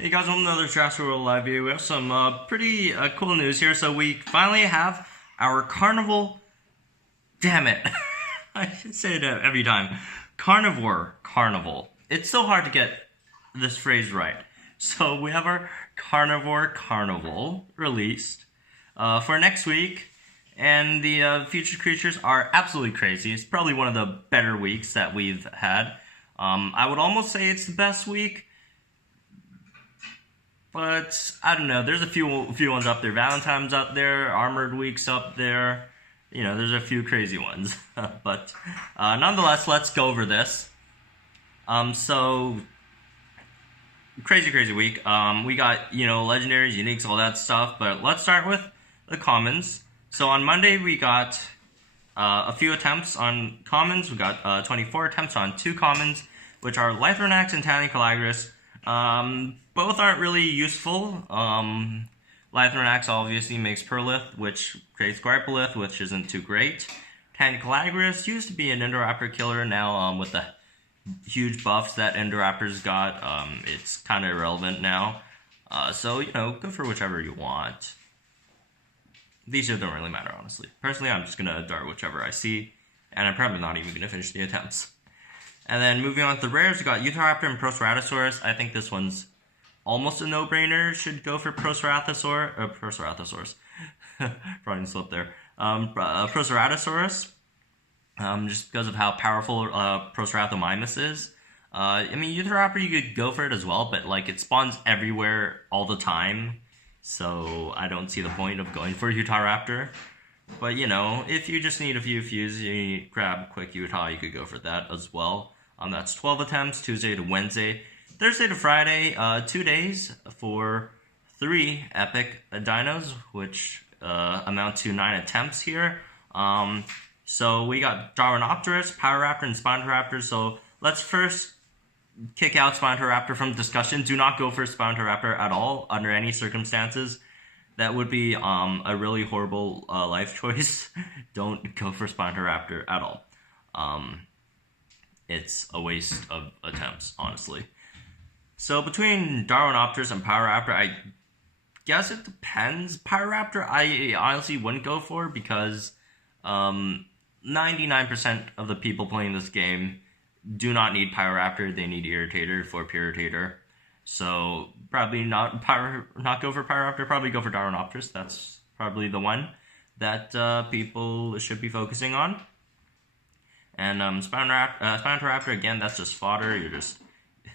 Hey guys, welcome to another Jurassic World live video. We have some pretty cool news here. So we finally have our Carnival. Damn it. I should say it every time. Carnivore Carnival. It's so hard to get this phrase right. So we have our Carnivore Carnival released for next week. And the featured creatures are absolutely crazy. It's probably one of the better weeks that we've had. I would almost say it's the best week. But, I don't know, there's a few ones up there. Valentine's up there, Armored Week's up there. You know, there's a few crazy ones. But, nonetheless, let's go over this. So, crazy week. We got, legendaries, uniques, all that stuff. But let's start with the commons. So, on Monday, we got a few attempts on commons. We got 24 attempts on 2 commons, which are Utarinex and Utasinoraptor. Both aren't really useful. Utarinex obviously makes Pyrritator, which creates Gripolith, which isn't too great. Utasinoraptor used to be an Indoraptor killer. Now, with the huge buffs that Indoraptors got, it's kind of irrelevant now. So, go for whichever you want. These two don't really matter, honestly. Personally, I'm just going to dart whichever I see, and I'm probably not even going to finish the attempts. And then moving on to the rares, we got Utarinex and Pyrritator. I think this one's almost a no-brainer. Should go for Pyrritator. Probably slipped there. Pyrritator. Just because of how powerful Pyrritator is. I mean, Utarinex, you could go for it as well, but it spawns everywhere all the time. So I don't see the point of going for Utarinex. But, if you just need a few fuse, you grab a quick Utah, you could go for that as well. That's 12 attempts, Tuesday to Wednesday. Thursday to Friday, 2 days for 3 epic dinos, which amount to 9 attempts here. So we got Darwinopterus, Pyrritator, and Spinotraptor. So let's first kick out Spinotraptor from discussion. Do not go for Spinotraptor at all, under any circumstances. That would be a really horrible life choice. Don't go for Spinotraptor at all. It's a waste of attempts, honestly. So between Darwinopterus and Pyrritator, I guess it depends. Pyrritator, I honestly wouldn't go for because 99% of the people playing this game do not need Pyrritator. They need Irritator for Pyrritator. So probably not go for Pyrritator. Probably go for Darwinopterus. That's probably the one that people should be focusing on. And Spinotraptor, again, that's just fodder. You're just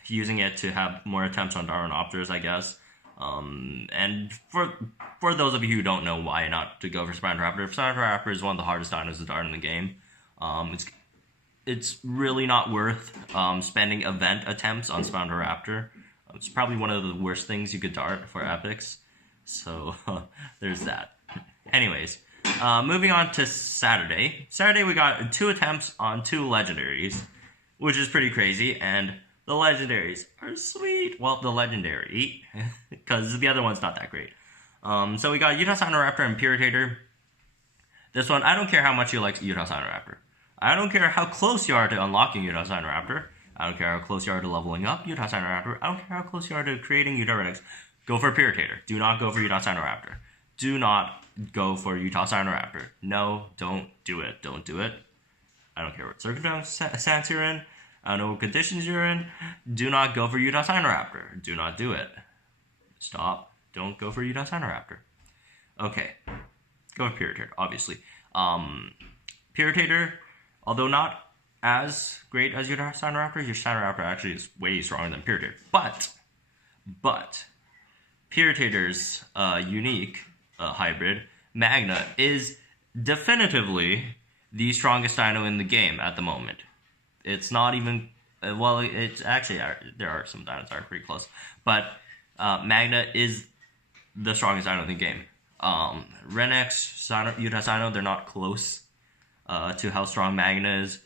using it to have more attempts on Darwinopterus, I guess. And for those of you who don't know why not to go for Spinotraptor is one of the hardest dinos to dart in the game. It's really not worth spending event attempts on Spinotraptor. It's probably one of the worst things you could dart for epics. So there's that. Anyways. Moving on to Saturday. Saturday we got 2 attempts on 2 legendaries, which is pretty crazy, and the legendaries are sweet. Well, the legendary, because the other one's not that great. So we got Utasinoraptor and Pyrritator. This one, I don't care how much you like Utasinoraptor. I don't care how close you are to unlocking Utasinoraptor. I don't care how close you are to leveling up Utasinoraptor. I don't care how close you are to creating Utarinex. Go for Pyrritator. Do not go for Utasinoraptor. Do not go for Utasinoraptor. No, don't do it. Don't do it. I don't care what circumstance you're in. I don't know what conditions you're in. Do not go for Utasinoraptor. Do not do it. Stop. Don't go for Utasinoraptor. Okay. Go for Pyrritator, obviously. Pyrritator, although not as great as Utasinoraptor actually is way stronger than Pyrritator. But Pyrritator's unique hybrid, Magna, is definitively the strongest dino in the game at the moment. It's not even, it's actually, there are some dinos that are pretty close, but Magna is the strongest dino in the game. Renex, Utasino, they're not close to how strong Magna is.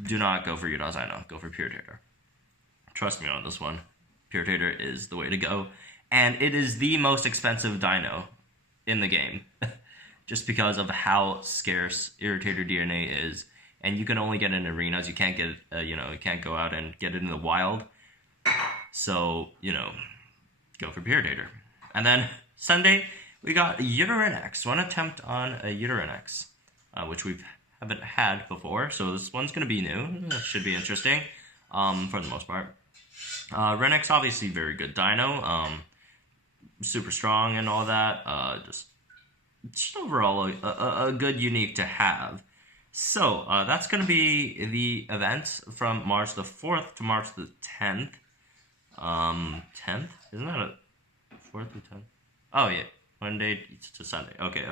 Do not go for Utasino, go for Pyrritator. Trust me on this one. Pyrritator is the way to go. And it is the most expensive dino in the game, just because of how scarce Irritator DNA is, and you can only get it in arenas. You can't get, you can't go out and get it in the wild. So, go for Pyrritator. And then Sunday, we got Utarinex. One attempt on a Utarinex, which we haven't had before. So this one's going to be new. That should be interesting for the most part. Renex, obviously very good dino. Super strong and all that. Just overall a good unique to have. So that's going to be the event from March the 4th to March the 10th. 10th? Isn't that a 4th to 10th? Oh, yeah. Monday to Sunday. Okay.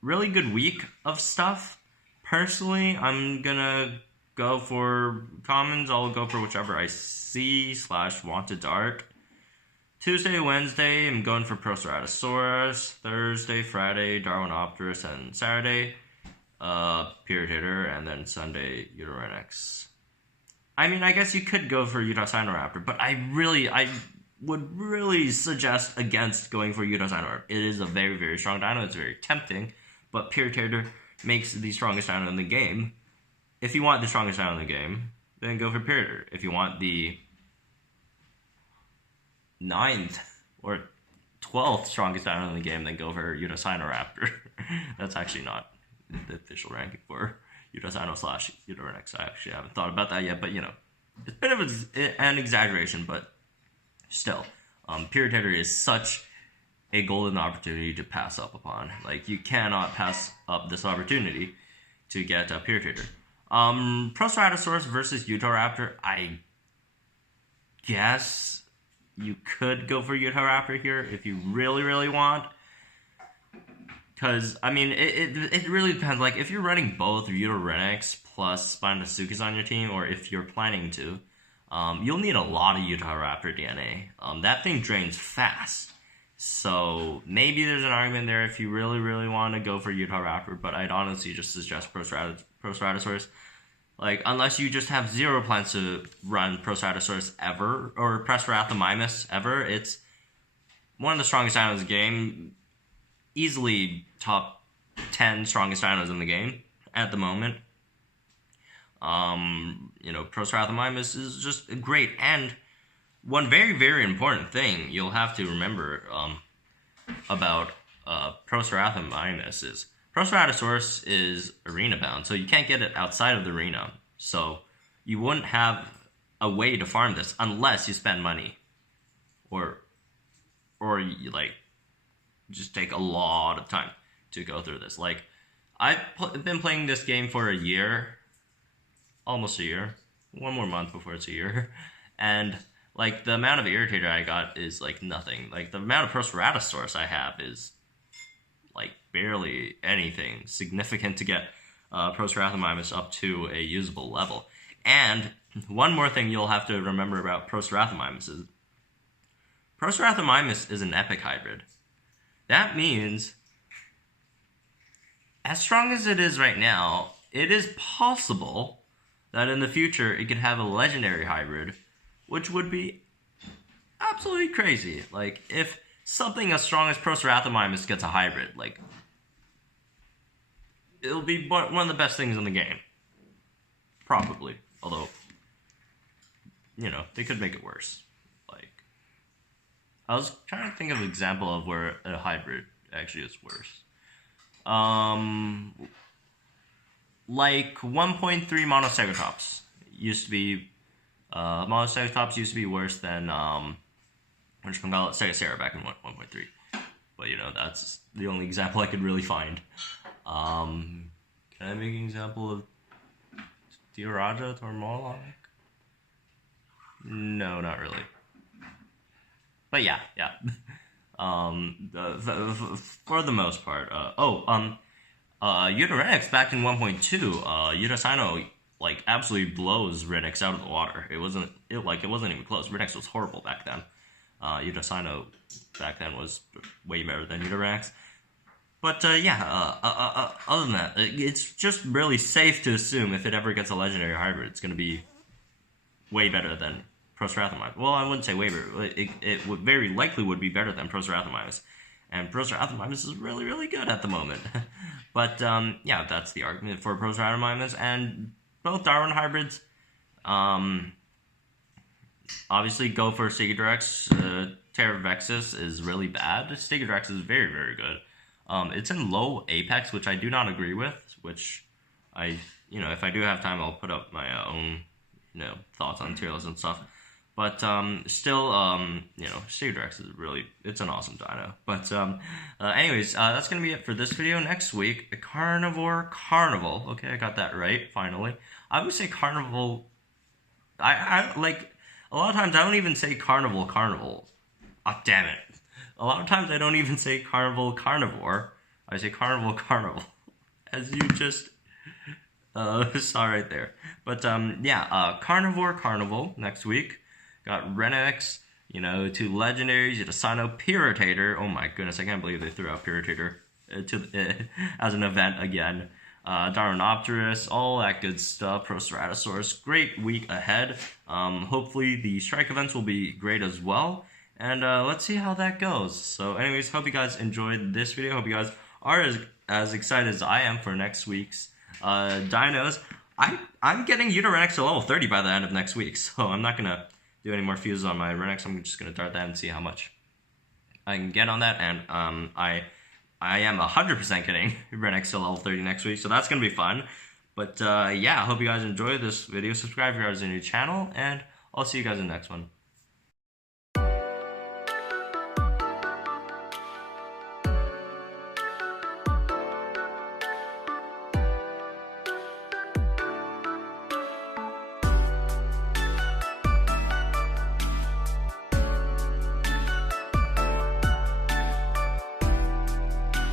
Really good week of stuff. Personally, I'm going to go for commons. I'll go for whichever I see / want to dart. Tuesday, Wednesday, I'm going for Pyrritator. Thursday, Friday, Darwinopterus, and Saturday, Pyrritator, and then Sunday, Utarinex. I mean, I guess you could go for Utasinoraptor, but I would really suggest against going for Utasinoraptor. It is a very, very strong dino. It's very tempting, but Pyrritator makes the strongest dino in the game. If you want the strongest dino in the game, then go for Pyrritator. If you want the 9th or 12th strongest dino in the game, then go for Utasinoraptor. That's actually not the official ranking for Utasino / Utarinex. I actually haven't thought about that yet, but you know, it's a bit of an exaggeration, but still, Pyrritator is such a golden opportunity to pass up upon. Like, you cannot pass up this opportunity to get a Pyrritator. Pyrritator versus Utarinex. I guess you could go for Utarinex here if you really, really want. Because, I mean, it really depends. Like, if you're running both Utarinex plus Spinosuchus on your team, or if you're planning to, you'll need a lot of Utarinex DNA. That thing drains fast. So, maybe there's an argument there if you really, really want to go for Utarinex, but I'd honestly just suggest Pyrritator. Like, unless you just have zero plans to run Pyrritator ever, or Pyrritator ever, it's one of the strongest dinos in the game. Easily top 10 strongest dinos in the game at the moment. You know, Pyrritator is just great. And one very, very important thing you'll have to remember about Pyrritator is Pyrritator is arena bound, so you can't get it outside of the arena. So you wouldn't have a way to farm this unless you spend money, or you like just take a lot of time to go through this. Like, I've been playing this game for a year, almost a year, one more month before it's a year, and like the amount of Irritator I got is like nothing. Like the amount of Pyrritator I have is like barely anything significant to get Pyrritator up to a usable level. And one more thing you'll have to remember about Pyrritator is Pyrritator is an epic hybrid. That means, as strong as it is right now, it is possible that in the future it could have a legendary hybrid, which would be absolutely crazy. Like, if something as strong as Pyrritator gets a hybrid, like, it'll be one of the best things in the game. Probably. Although, you know, they could make it worse. Like, I was trying to think of an example of where a hybrid actually is worse. Like 1.3 Monocerotops used to be, Monocerotops used to be worse than, Stegosaurus back in 1.3. But, you know, that's the only example I could really find. Can I make an example of Diaraja or Morlock? No, not really. But yeah. For the most part. Utarinex back in 1.2, Utasino like absolutely blows Renex out of the water. It wasn't even close. Renex was horrible back then. Utasino back then was way better than Utarinex. But other than that, it's just really safe to assume if it ever gets a legendary hybrid, it's going to be way better than Pyrritator. Well, I wouldn't say way better. It would very likely would be better than Pyrritator. And Pyrritator is really, really good at the moment. But, that's the argument for Pyrritator. And both Darwin hybrids, obviously go for Stegosaurus. Pterovexus is really bad. Stegosaurus is very, very good. It's in low apex, which I do not agree with, which if I do have time, I'll put up my own, thoughts on tier lists and stuff. But still, Stegosaurus is really, it's an awesome dino. But anyways, that's going to be it for this video. Next week, a Carnivore Carnival. Okay, I got that right, finally. I would say Carnival, I like, a lot of times I don't even say Carnival. Ah, damn it. A lot of times I don't even say Carnivore. I say Carnival. As you just saw right there. But Carnivore Carnival next week. Got Utarinex, 2 legendaries, Utasino, Pyrritator. Oh my goodness, I can't believe they threw out Pyrritator as an event again. Utasinoraptor, all that good stuff. Pyrritator. Great week ahead. Hopefully the strike events will be great as well. And let's see how that goes. So anyways, hope you guys enjoyed this video. Hope you guys are as excited as I am for next week's dinos. I'm getting Utarinex to level 30 by the end of next week. So I'm not going to do any more fuses on my Utarinex. I'm just going to dart that and see how much I can get on that. And I am 100% getting Utarinex to level 30 next week. So that's going to be fun. But I hope you guys enjoyed this video. Subscribe if you guys are new channel. And I'll see you guys in the next one.